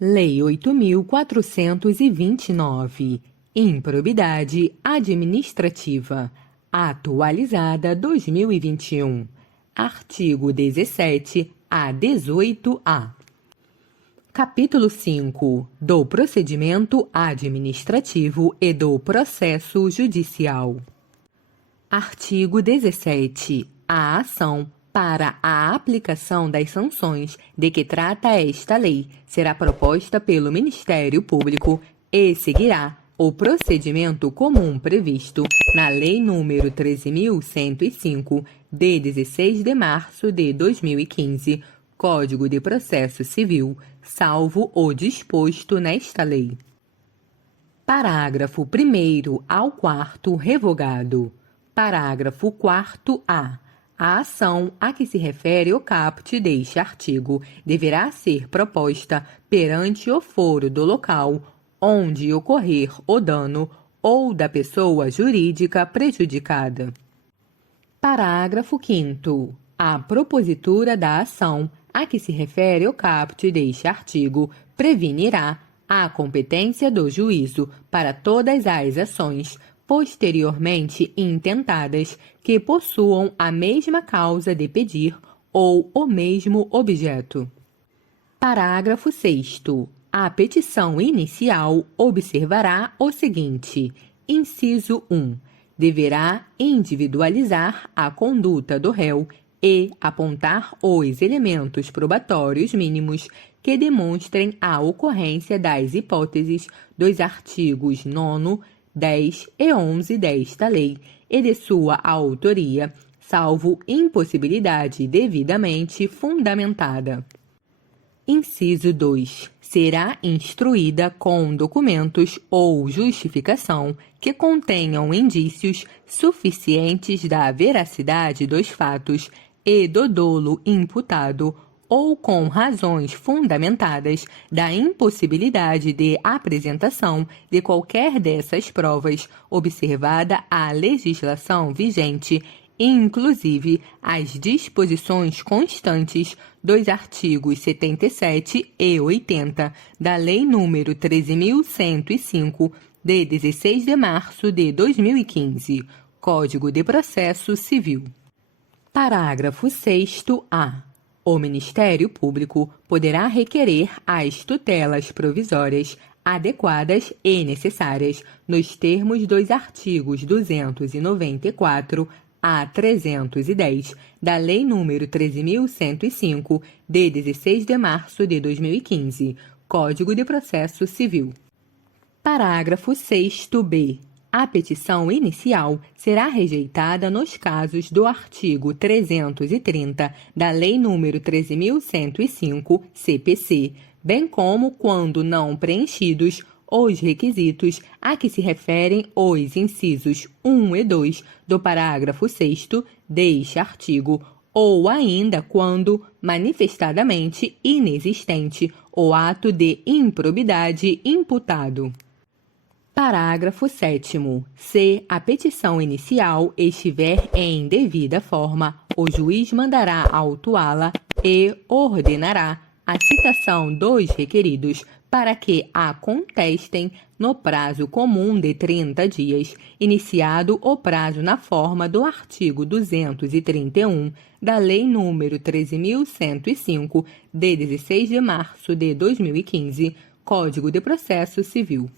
Lei 8.429, Improbidade Administrativa, atualizada 2021, artigo 17 a 18-A. Capítulo 5 do Procedimento Administrativo e do Processo Judicial. Artigo 17. A ação para a aplicação das sanções de que trata esta lei será proposta pelo Ministério Público e seguirá o procedimento comum previsto na Lei nº 13.105, de 16 de março de 2015, Código de Processo Civil, salvo o disposto nesta lei. Parágrafo 1º ao 4º revogado. Parágrafo 4º-A. A ação a que se refere o caput deste artigo deverá ser proposta perante o foro do local onde ocorrer o dano ou da pessoa jurídica prejudicada. Parágrafo 5º. A propositura da ação a que se refere o caput deste artigo prevenirá a competência do juízo para todas as ações posteriormente intentadas que possuam a mesma causa de pedir ou o mesmo objeto. Parágrafo 6º. A petição inicial observará o seguinte: inciso 1. Deverá individualizar a conduta do réu e apontar os elementos probatórios mínimos que demonstrem a ocorrência das hipóteses dos artigos 9º, 10 e 11 desta lei e de sua autoria, salvo impossibilidade devidamente fundamentada. Inciso 2. Será instruída com documentos ou justificação que contenham indícios suficientes da veracidade dos fatos e do dolo imputado ou com razões fundamentadas da impossibilidade de apresentação de qualquer dessas provas, observada a legislação vigente, inclusive as disposições constantes dos artigos 77 e 80 da Lei nº 13.105, de 16 de março de 2015, Código de Processo Civil. Parágrafo 6º-A. O Ministério Público poderá requerer as tutelas provisórias adequadas e necessárias nos termos dos artigos 294 a 310 da Lei nº 13.105, de 16 de março de 2015, Código de Processo Civil. Parágrafo 6º-B. A petição inicial será rejeitada nos casos do artigo 330 da Lei nº 13.105, CPC, bem como quando não preenchidos os requisitos a que se referem os incisos 1 e 2 do parágrafo 6º deste artigo, ou ainda quando manifestadamente inexistente o ato de improbidade imputado. Parágrafo 7º. Se a petição inicial estiver em devida forma, o juiz mandará autuá-la e ordenará a citação dos requeridos para que a contestem no prazo comum de 30 dias, iniciado o prazo na forma do artigo 231 da Lei nº 13.105, de 16 de março de 2015, Código de Processo Civil.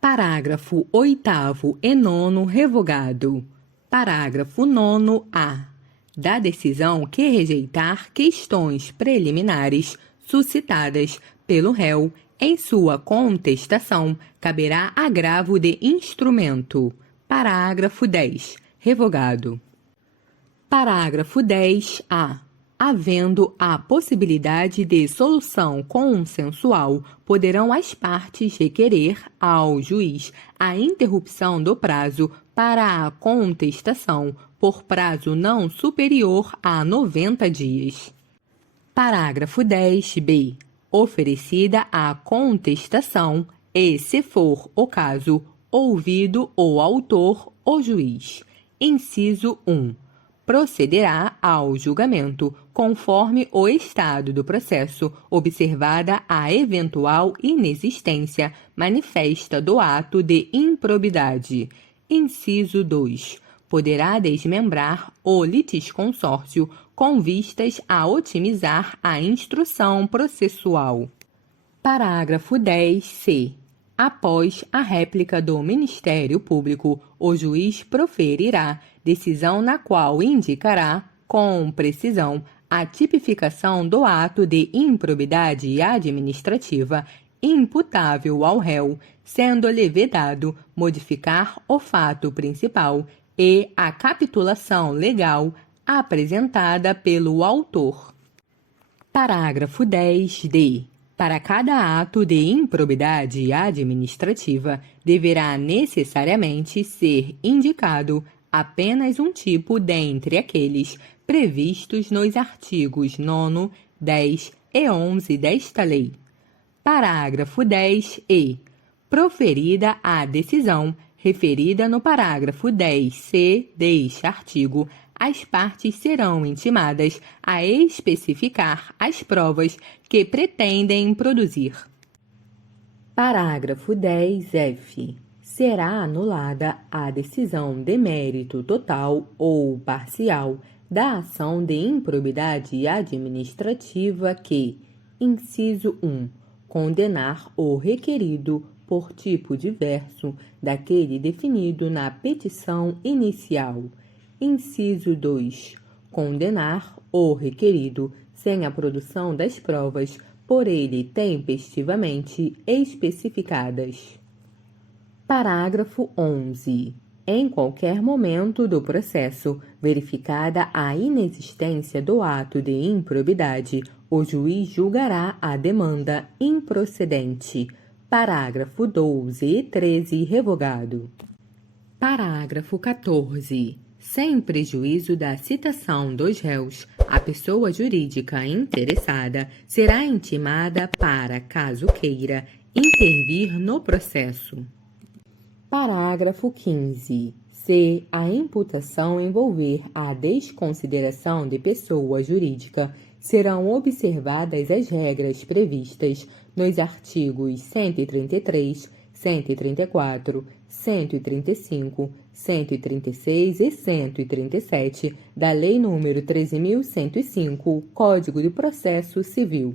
Parágrafo 8º e 9º revogado. Parágrafo 9º-A. Da decisão que rejeitar questões preliminares suscitadas pelo réu em sua contestação, caberá agravo de instrumento. Parágrafo 10. Revogado. Parágrafo 10-A. Havendo a possibilidade de solução consensual, poderão as partes requerer ao juiz a interrupção do prazo para a contestação por prazo não superior a 90 dias. Parágrafo 10-B. Oferecida a contestação e, se for o caso, ouvido o autor, o juiz. Inciso 1. procederá ao julgamento, conforme o estado do processo, observada a eventual inexistência manifesta do ato de improbidade. Inciso 2. Poderá desmembrar o litisconsórcio com vistas a otimizar a instrução processual. Parágrafo 10-C. Após a réplica do Ministério Público, o juiz proferirá decisão na qual indicará, com precisão, a tipificação do ato de improbidade administrativa imputável ao réu, sendo-lhe vedado modificar o fato principal e a capitulação legal apresentada pelo autor. Parágrafo 10-D. Para cada ato de improbidade administrativa, deverá necessariamente ser indicado apenas um tipo dentre aqueles previstos nos artigos 9º, 10 e 11 desta lei. Parágrafo 10-E. Proferida a decisão referida no parágrafo 10-C deste artigo, as partes serão intimadas a especificar as provas que pretendem produzir. Parágrafo 10-F. Será anulada a decisão de mérito total ou parcial da ação de improbidade administrativa que, inciso 1, condenar o requerido por tipo diverso daquele definido na petição inicial. Inciso 2. Condenar o requerido sem a produção das provas por ele tempestivamente especificadas. Parágrafo 11. Em qualquer momento do processo, verificada a inexistência do ato de improbidade, o juiz julgará a demanda improcedente. Parágrafo 12 e 13 revogado. Parágrafo 14. Sem prejuízo da citação dos réus, a pessoa jurídica interessada será intimada para, caso queira, intervir no processo. Parágrafo 15. Se a imputação envolver a desconsideração de pessoa jurídica, serão observadas as regras previstas nos artigos 133, 134, 135, 136 e 137 da Lei nº 13.105, Código de Processo Civil.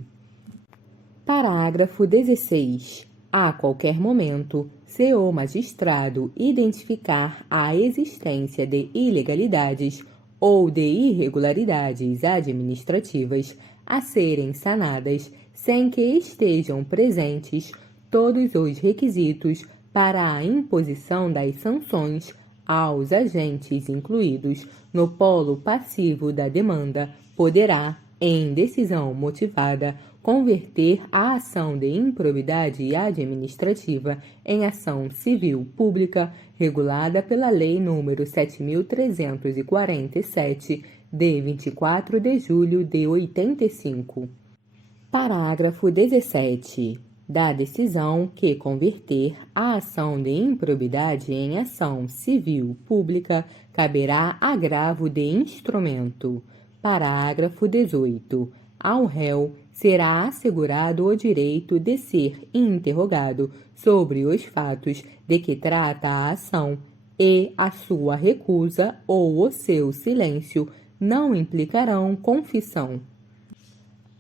Parágrafo 16. A qualquer momento, se o magistrado identificar a existência de ilegalidades ou de irregularidades administrativas a serem sanadas sem que estejam presentes todos os requisitos para a imposição das sanções aos agentes incluídos no polo passivo da demanda, poderá, em decisão motivada, converter a ação de improbidade administrativa em ação civil pública regulada pela Lei nº 7.347, de 24 de julho de 85. Parágrafo 17. Da decisão que converter a ação de improbidade em ação civil pública, caberá agravo de instrumento. Parágrafo 18. Ao réu será assegurado o direito de ser interrogado sobre os fatos de que trata a ação e a sua recusa ou o seu silêncio não implicarão confissão.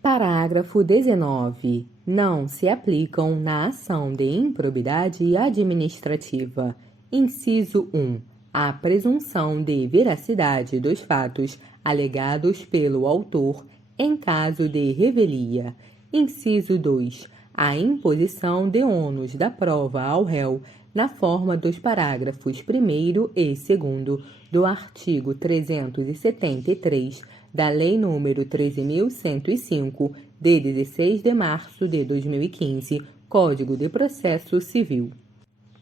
Parágrafo 19. Não se aplicam na ação de improbidade administrativa. Inciso 1. A presunção de veracidade dos fatos alegados pelo autor em caso de revelia. Inciso 2. A imposição de ônus da prova ao réu na forma dos parágrafos 1º e 2º do artigo 373 da Lei nº 13.105, de 16 de março de 2015, Código de Processo Civil.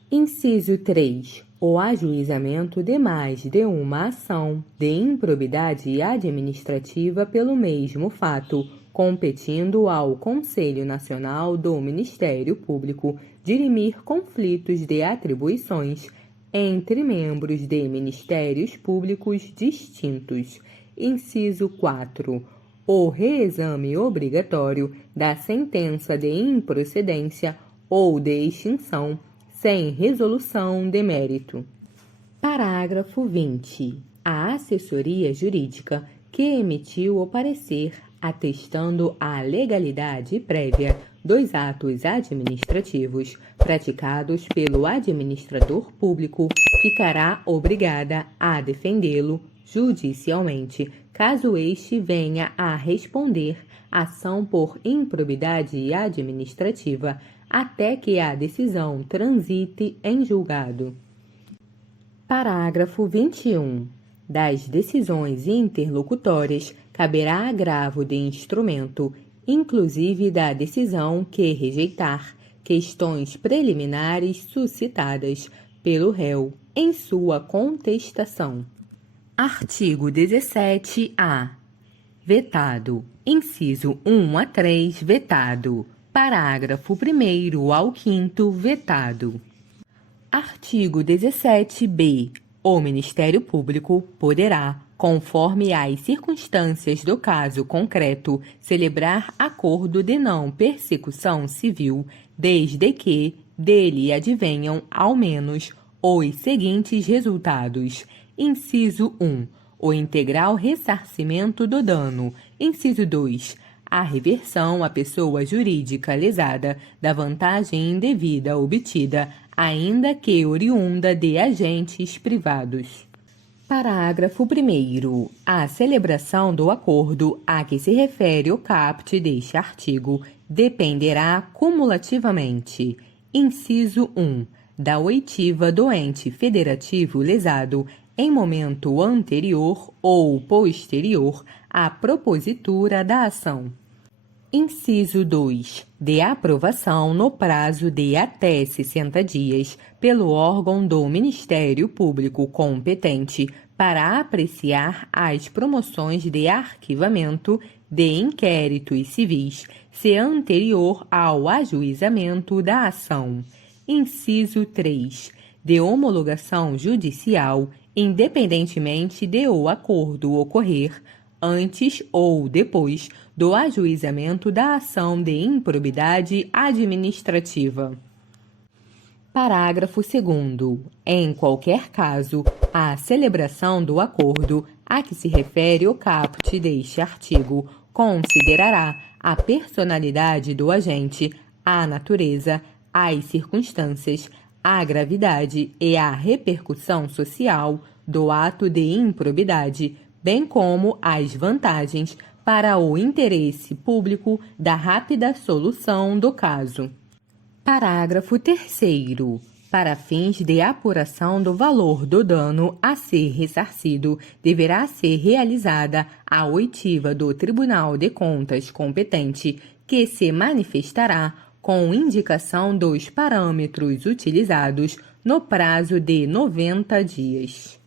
Inciso 3. O ajuizamento de mais de uma ação de improbidade administrativa pelo mesmo fato, competindo ao Conselho Nacional do Ministério Público dirimir conflitos de atribuições, entre membros de ministérios públicos distintos. Inciso 4. O reexame obrigatório da sentença de improcedência ou de extinção sem resolução de mérito. Parágrafo 20. A assessoria jurídica que emitiu o parecer atestando a legalidade prévia dos atos administrativos praticados pelo administrador público ficará obrigada a defendê-lo judicialmente, caso este venha a responder ação por improbidade administrativa até que a decisão transite em julgado. Parágrafo 21. Das decisões interlocutórias, caberá agravo de instrumento, inclusive da decisão que rejeitar questões preliminares suscitadas pelo réu em sua contestação. Artigo 17-A. Vetado. Inciso 1 a 3, vetado. Parágrafo 1º ao 5º, vetado. Artigo 17-B. O Ministério Público poderá, conforme as circunstâncias do caso concreto, celebrar acordo de não persecução civil, desde que dele advenham, ao menos, os seguintes resultados. Inciso 1. O integral ressarcimento do dano. Inciso 2. A reversão à pessoa jurídica lesada da vantagem indevida obtida, ainda que oriunda de agentes privados. Parágrafo 1º. A celebração do acordo a que se refere o caput deste artigo dependerá cumulativamente. Inciso 1. Da oitiva do ente federativo lesado em momento anterior ou posterior à propositura da ação. Inciso 2. De aprovação no prazo de até 60 dias pelo órgão do Ministério Público competente para apreciar as promoções de arquivamento de inquéritos civis, se anterior ao ajuizamento da ação. Inciso 3. De homologação judicial, independentemente de o acordo ocorrer antes ou depois do ajuizamento da ação de improbidade administrativa. Parágrafo 2º. Em qualquer caso, a celebração do acordo a que se refere o caput deste artigo considerará a personalidade do agente, a natureza, as circunstâncias, a gravidade e a repercussão social do ato de improbidade, bem como as vantagens para o interesse público da rápida solução do caso. Parágrafo 3º. Para fins de apuração do valor do dano a ser ressarcido, deverá ser realizada a oitiva do Tribunal de Contas competente, que se manifestará com indicação dos parâmetros utilizados no prazo de 90 dias.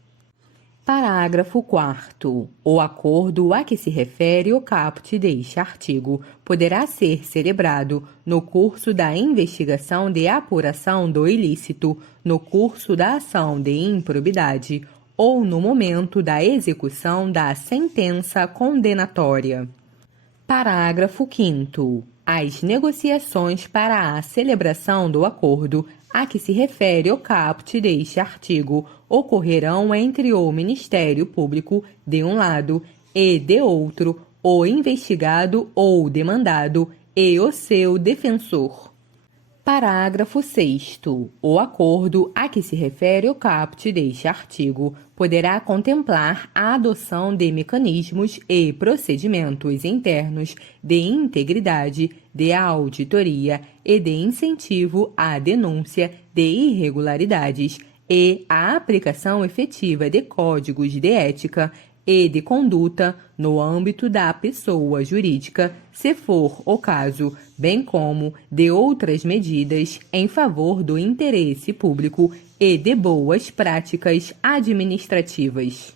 Parágrafo 4º. O acordo a que se refere o caput deste artigo poderá ser celebrado no curso da investigação de apuração do ilícito, no curso da ação de improbidade ou no momento da execução da sentença condenatória. Parágrafo 5º. As negociações para a celebração do acordo a que se refere o caput deste artigo ocorrerão entre o Ministério Público, de um lado, e, de outro, o investigado ou demandado e o seu defensor. Parágrafo 6º. O acordo a que se refere o caput deste artigo poderá contemplar a adoção de mecanismos e procedimentos internos de integridade, de auditoria e de incentivo à denúncia de irregularidades e a aplicação efetiva de códigos de ética e de conduta no âmbito da pessoa jurídica, se for o caso, bem como de outras medidas em favor do interesse público e de boas práticas administrativas.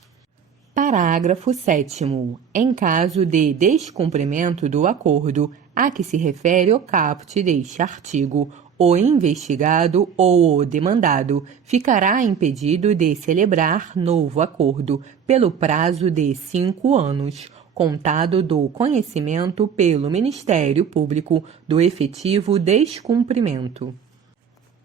Parágrafo 7º. Em caso de descumprimento do acordo a que se refere o caput deste artigo, o investigado ou o demandado ficará impedido de celebrar novo acordo pelo prazo de 5 anos, contado do conhecimento pelo Ministério Público do efetivo descumprimento.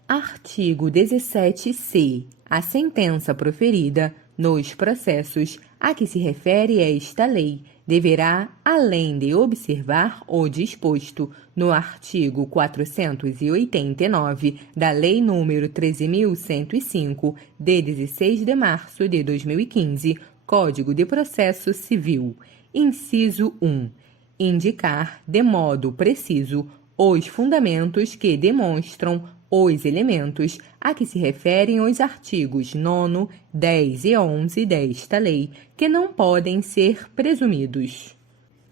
Artigo 17-C. A sentença proferida nos processos a que se refere esta lei deverá, além de observar o disposto no artigo 489 da Lei nº 13.105, de 16 de março de 2015, Código de Processo Civil, inciso 1, indicar de modo preciso os fundamentos que demonstram os elementos a que se referem os artigos 9º, 10 e 11 desta lei, que não podem ser presumidos.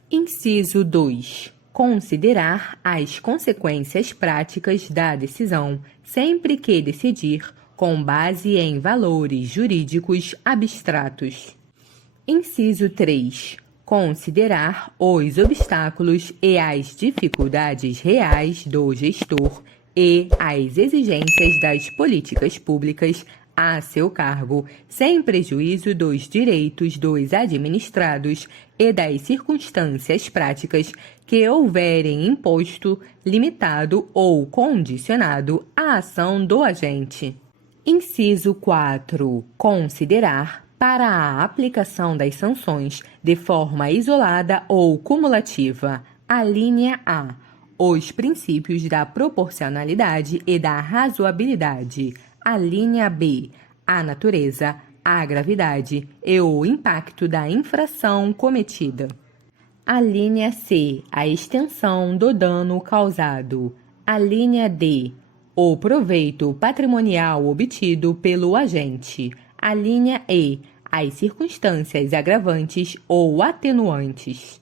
Inciso 2. Considerar as consequências práticas da decisão, sempre que decidir com base em valores jurídicos abstratos. Inciso 3. Considerar os obstáculos e as dificuldades reais do gestor e as exigências das políticas públicas a seu cargo, sem prejuízo dos direitos dos administrados e das circunstâncias práticas que houverem imposto, limitado ou condicionado a ação do agente. Inciso 4. Considerar, para a aplicação das sanções de forma isolada ou cumulativa, a linha A, os princípios da proporcionalidade e da razoabilidade, a linha B, a natureza, a gravidade e o impacto da infração cometida. A linha C, a extensão do dano causado. A linha D, o proveito patrimonial obtido pelo agente. A linha E, as circunstâncias agravantes ou atenuantes.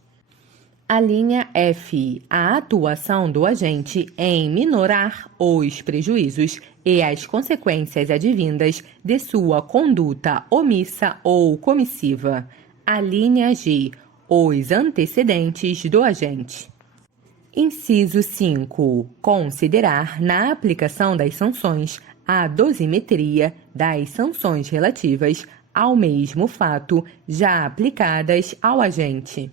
A linha F, a atuação do agente em minorar os prejuízos e as consequências advindas de sua conduta omissa ou comissiva. A linha G, os antecedentes do agente. Inciso 5. Considerar, na aplicação das sanções, a dosimetria das sanções relativas ao mesmo fato já aplicadas ao agente.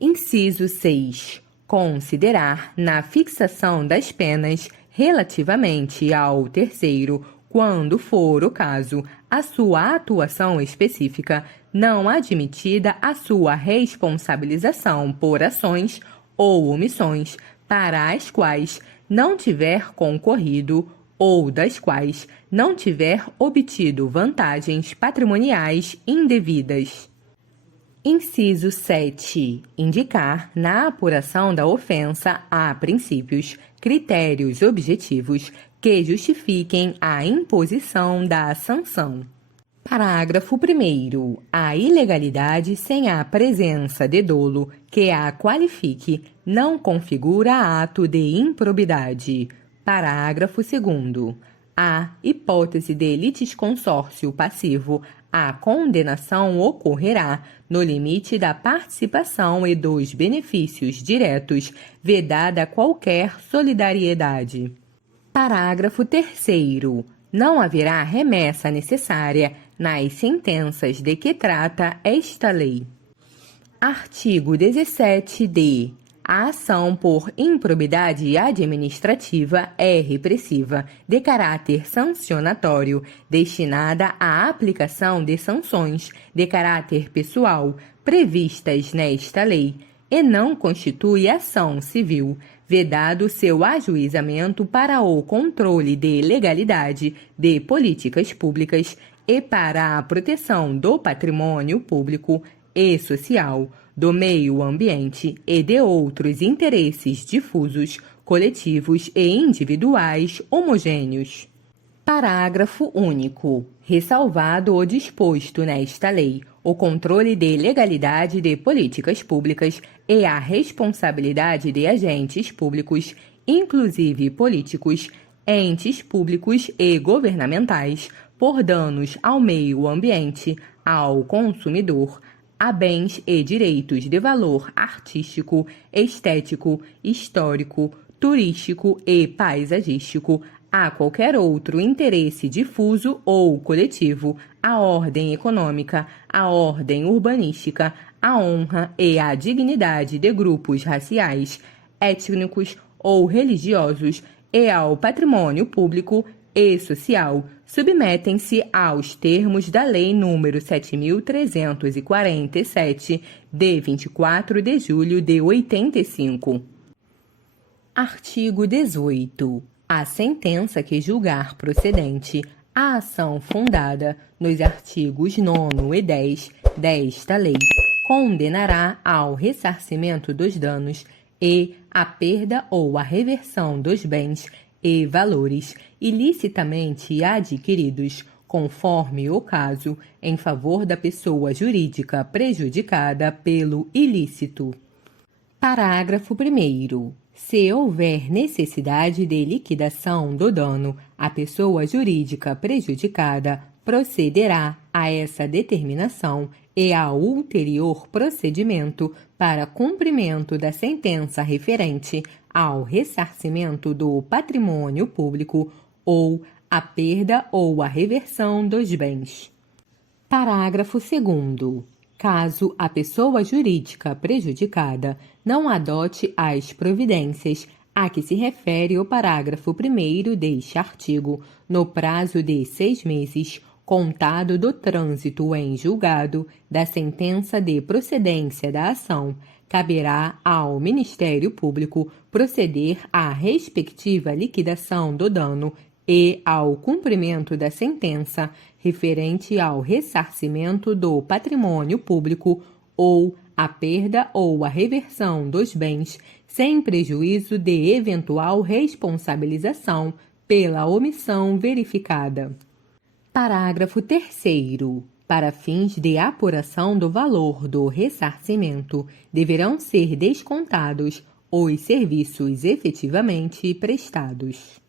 Inciso 6. Considerar, na fixação das penas relativamente ao terceiro, quando for o caso, a sua atuação específica, não admitida a sua responsabilização por ações ou omissões para as quais não tiver concorrido ou das quais não tiver obtido vantagens patrimoniais indevidas. Inciso 7. Indicar, na apuração da ofensa, a princípios, critérios objetivos que justifiquem a imposição da sanção. Parágrafo 1º. A ilegalidade sem a presença de dolo que a qualifique não configura ato de improbidade. Parágrafo 2º. A hipótese de litisconsórcio passivo, a condenação ocorrerá no limite da participação e dos benefícios diretos, vedada qualquer solidariedade. Parágrafo 3º. Não haverá remessa necessária nas sentenças de que trata esta lei. Artigo 17-D. A ação por improbidade administrativa é repressiva, de caráter sancionatório, destinada à aplicação de sanções de caráter pessoal previstas nesta lei, e não constitui ação civil, vedado seu ajuizamento para o controle de legalidade de políticas públicas e para a proteção do patrimônio público e social, do meio ambiente e de outros interesses difusos, coletivos e individuais homogêneos. Parágrafo único. Ressalvado o disposto nesta lei, o controle de legalidade de políticas públicas e a responsabilidade de agentes públicos, inclusive políticos, entes públicos e governamentais, por danos ao meio ambiente, ao consumidor, a bens e direitos de valor artístico, estético, histórico, turístico e paisagístico, a qualquer outro interesse difuso ou coletivo, a ordem econômica, a ordem urbanística, a honra e a dignidade de grupos raciais, étnicos ou religiosos e ao patrimônio público e social, submetem-se aos termos da Lei nº 7.347, de 24 de julho de 85. Artigo 18. A sentença que julgar procedente a ação fundada nos artigos 9º e 10 desta lei condenará ao ressarcimento dos danos e à perda ou à reversão dos bens e valores ilicitamente adquiridos, conforme o caso, em favor da pessoa jurídica prejudicada pelo ilícito. Parágrafo 1º. Se houver necessidade de liquidação do dano, a pessoa jurídica prejudicada procederá a essa determinação e ao ulterior procedimento para cumprimento da sentença referente ao ressarcimento do patrimônio público ou a perda ou a reversão dos bens. Parágrafo 2º. Caso a pessoa jurídica prejudicada não adote as providências a que se refere o parágrafo 1º deste artigo, no prazo de 6 meses, contado do trânsito em julgado da sentença de procedência da ação, caberá ao Ministério Público proceder à respectiva liquidação do dano e ao cumprimento da sentença referente ao ressarcimento do patrimônio público ou a perda ou a reversão dos bens, sem prejuízo de eventual responsabilização pela omissão verificada. Parágrafo 3º. Para fins de apuração do valor do ressarcimento, deverão ser descontados os serviços efetivamente prestados.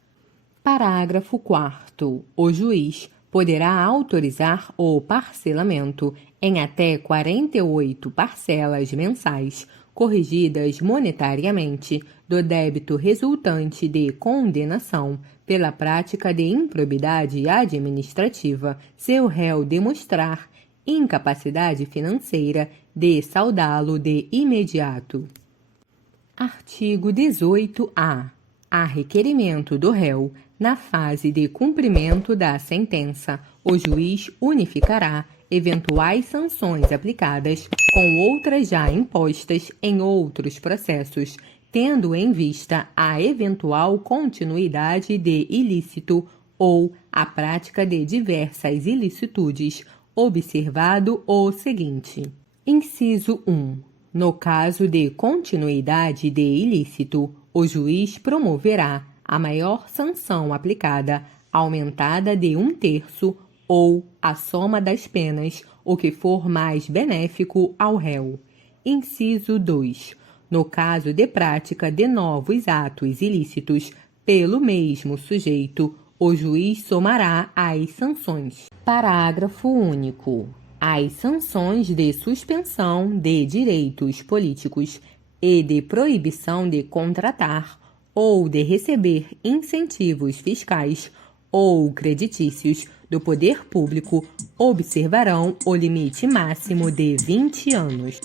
Parágrafo 4º. O juiz poderá autorizar o parcelamento em até 48 parcelas mensais, corrigidas monetariamente, do débito resultante de condenação pela prática de improbidade administrativa, se o réu demonstrar incapacidade financeira de saldá-lo de imediato. Artigo 18-A. A requerimento do réu, na fase de cumprimento da sentença, o juiz unificará eventuais sanções aplicadas com outras já impostas em outros processos, tendo em vista a eventual continuidade de ilícito ou a prática de diversas ilicitudes, observado o seguinte. Inciso 1. No caso de continuidade de ilícito, o juiz promoverá a maior sanção aplicada, aumentada de 1/3 ou a soma das penas, o que for mais benéfico ao réu. Inciso 2. No caso de prática de novos atos ilícitos pelo mesmo sujeito, o juiz somará as sanções. Parágrafo único. As sanções de suspensão de direitos políticos e de proibição de contratar ou de receber incentivos fiscais ou creditícios do poder público observarão o limite máximo de 20 anos.